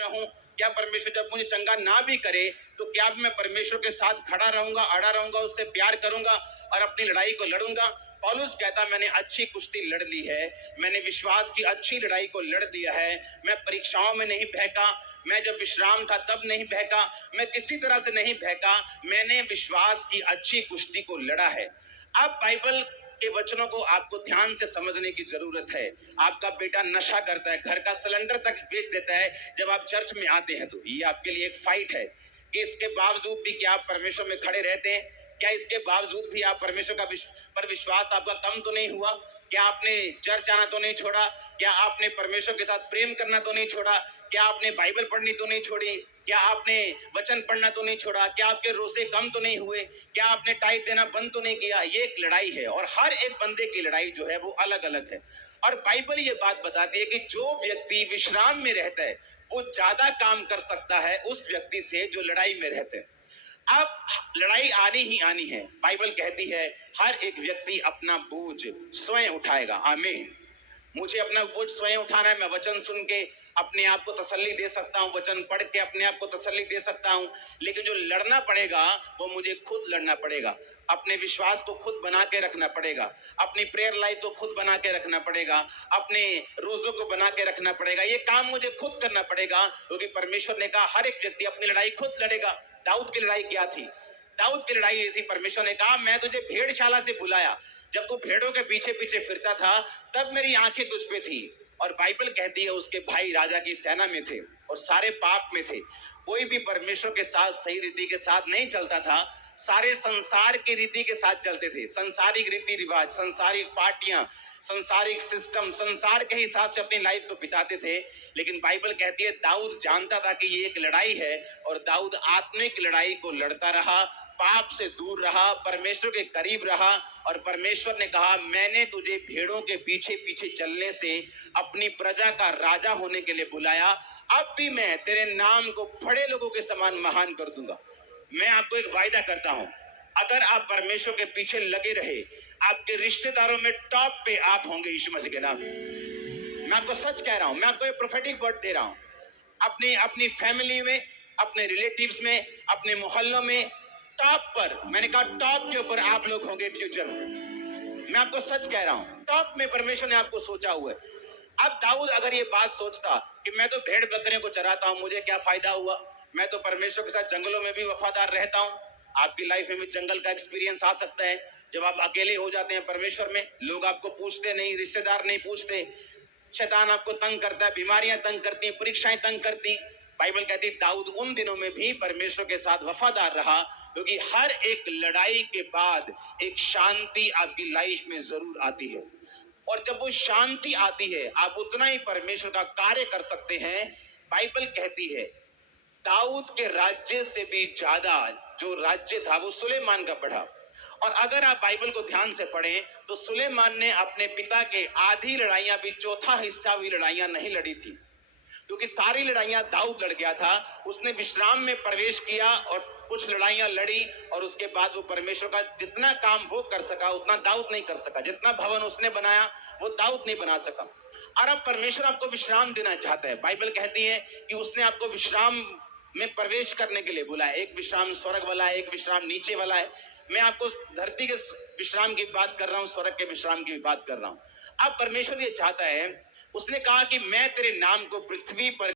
रहूं, क्या परमेश्वर जब मुझे चंगा ना भी करे तो क्या मैं परमेश्वर के साथ खड़ा रहूंगा, अड़ा रहूंगा, उससे प्यार करूंगा और अपनी लड़ाई को लड़ूंगा। पौलुस कहता मैंने अच्छी कुश्ती लड़ ली है, मैंने विश्वास की अच्छी लड़ाई को लड़ दिया है, मैं परीक्षाओं में नहीं बहका, मैं जब विश्राम था तब नहीं बहका, मैं किसी तरह से नहीं बहका, मैंने विश्वास की अच्छी कुश्ती को लड़ा है। अब बाइबल के वचनों को आपको ध्यान से समझने की जरूरत है। आपका बेटा नशा करता है, घर का सिलेंडर तक बेच देता है, जब आप चर्च में आते हैं तो ये आपके लिए एक फाइट है कि इसके बावजूद भी क्या आप परमेश्वर में खड़े रहते हैं? क्या इसके बावजूद भी आप परमेश्वर का पर विश्वास आपका कम तो नहीं हुआ? क्या आपने चर्च आना तो नहीं छोड़ा? क्या आपने परमेश्वर के साथ प्रेम करना तो नहीं छोड़ा? क्या आपने बाइबल पढ़नी तो नहीं छोड़ी? क्या आपने वचन पढ़ना तो नहीं छोड़ा? क्या आपके रोजे कम तो नहीं हुए? क्या आपने टाइट देना बंद तो नहीं किया? ये एक लड़ाई है और हर एक बंदे की लड़ाई जो है वो अलग अलग है। और बाइबल ये बात बताती है कि जो व्यक्ति विश्राम में रहता है वो ज्यादा काम कर सकता है उस व्यक्ति से जो लड़ाई में रहते हैं। अब लड़ाई आनी ही आनी है। बाइबल कहती है हर एक व्यक्ति अपना बोझ स्वयं उठाएगा। आमीन। मुझे अपना बोझ स्वयं उठाना है। मैं वचन सुन के अपने आप को तसल्ली दे सकता हूँ, वचन पढ़ के अपने आप को तसल्ली दे सकता हूँ, लेकिन जो लड़ना पड़ेगा वो मुझे खुद लड़ना पड़ेगा। अपने विश्वास को खुद बना के रखना पड़ेगा, अपनी प्रेयर लाइफ को खुद बना के रखना पड़ेगा, अपने रोजों को बना के रखना पड़ेगा। ये काम मुझे खुद करना पड़ेगा, क्योंकि परमेश्वर ने कहा हर एक व्यक्ति अपनी लड़ाई खुद लड़ेगा। दाऊद की लड़ाई क्या थी? दाऊद की लड़ाई ये थी, परमेश्वर ने कहा मैं तुझे भेड़शाला से बुलाया, जब तू भेड़ों के पीछे पीछे फिरता था तब मेरी आंखें तुझ पे थी। और बाइबल कहती है उसके भाई राजा की सेना में थे और सारे पाप में थे। कोई भी परमेश्वर के साथ सही रीति के साथ नहीं चलता था, सारे संसार की रीति के साथ चलते थे। संसारिक रीति रिवाज, संसारिक पार्टियां, संसारिक सिस्टम, संसार के हिसाब से अपनी लाइफ को बिताते थे। लेकिन बाइबल कहती है दाऊद जानता था कि ये एक लड़ाई है और दाऊद आत्मिक लड़ाई को लड़ता रहा, पाप से दूर रहा, परमेश्वर के करीब रहा। और परमेश्वर ने कहा मैंने तुझे भेड़ों के पीछे पीछे चलने से अपनी प्रजा का राजा होने के लिए बुलाया, अब भी मैं तेरे नाम को बड़े लोगों के समान महान कर दूंगा। मैं आपको एक वायदा करता हूं, अगर आप परमेश्वर के पीछे लगे रहे, आपके रिश्तेदारों में टॉप पे आप होंगे यीशु मसीह के नाम में। मैं आपको सच कह रहा हूं, मैं आपको एक प्रोफेटिक वर्ड दे रहा हूं। अपनी अपनी फैमिली में, अपने रिलेटिव्स में, अपने मोहल्लों में टॉप पर, मैंने कहा टॉप के ऊपर आप लोग होंगे फ्यूचर में। मैं आपको सच कह रहा हूं, टॉप में परमेश्वर ने आपको सोचा हुआ है। अब दाऊद अगर ये बात सोचता कि मैं तो भेड़ बकरियों को चराता हूं, मुझे क्या फायदा हुआ, मैं तो परमेश्वर के साथ जंगलों में भी वफादार रहता हूं। आपकी लाइफ में भी जंगल का एक्सपीरियंस आ सकता है, जब आप अकेले हो जाते हैं परमेश्वर में, लोग आपको पूछते नहीं, रिश्तेदार नहीं पूछते, शैतान आपको तंग करता है, बीमारियां तंग करती हैं, परीक्षाएं तंग करती। बाइबल कहती दाऊद उन दिनों में भी परमेश्वर के साथ वफादार रहा, क्योंकि हर एक लड़ाई के बाद एक शांति आपकी लाइफ में जरूर आती है। और जब वो शांति आती है आप उतना ही परमेश्वर का कार्य कर सकते हैं। बाइबल कहती है दाऊद के राज्य से भी ज्यादा जो राज्य था वो सुलेमान का बढ़ा। और अगर आप बाइबल को ध्यान से पढ़ें तो सुलेमान ने अपने पिता के आधी लड़ाइयां भी चौथा हिस्सा भी लड़ाइयां नहीं लड़ी थी, क्योंकि सारी लड़ाइयां दाऊद लड़ गया था। उसने विश्राम में प्रवेश किया और कुछ लड़ाइयां लड़ी, और उसके बाद वो परमेश्वर का जितना काम वो कर सका उतना दाऊद नहीं कर सका। जितना भवन उसने बनाया वो दाऊद नहीं बना सका। और अब परमेश्वर आपको विश्राम देना चाहता है। बाइबल कहती है कि उसने आपको विश्राम में प्रवेश करने के लिए बुलाया। एक विश्राम स्वर्ग वाला है, एक विश्राम नीचे वाला है। मैं आपको धरती के विश्राम की बात कर रहा हूँ, स्वर्ग के विश्राम की भी बात कर रहा हूँ। अब परमेश्वर ये चाहता है, उसने कहा कि मैं तेरे नाम को पृथ्वी पर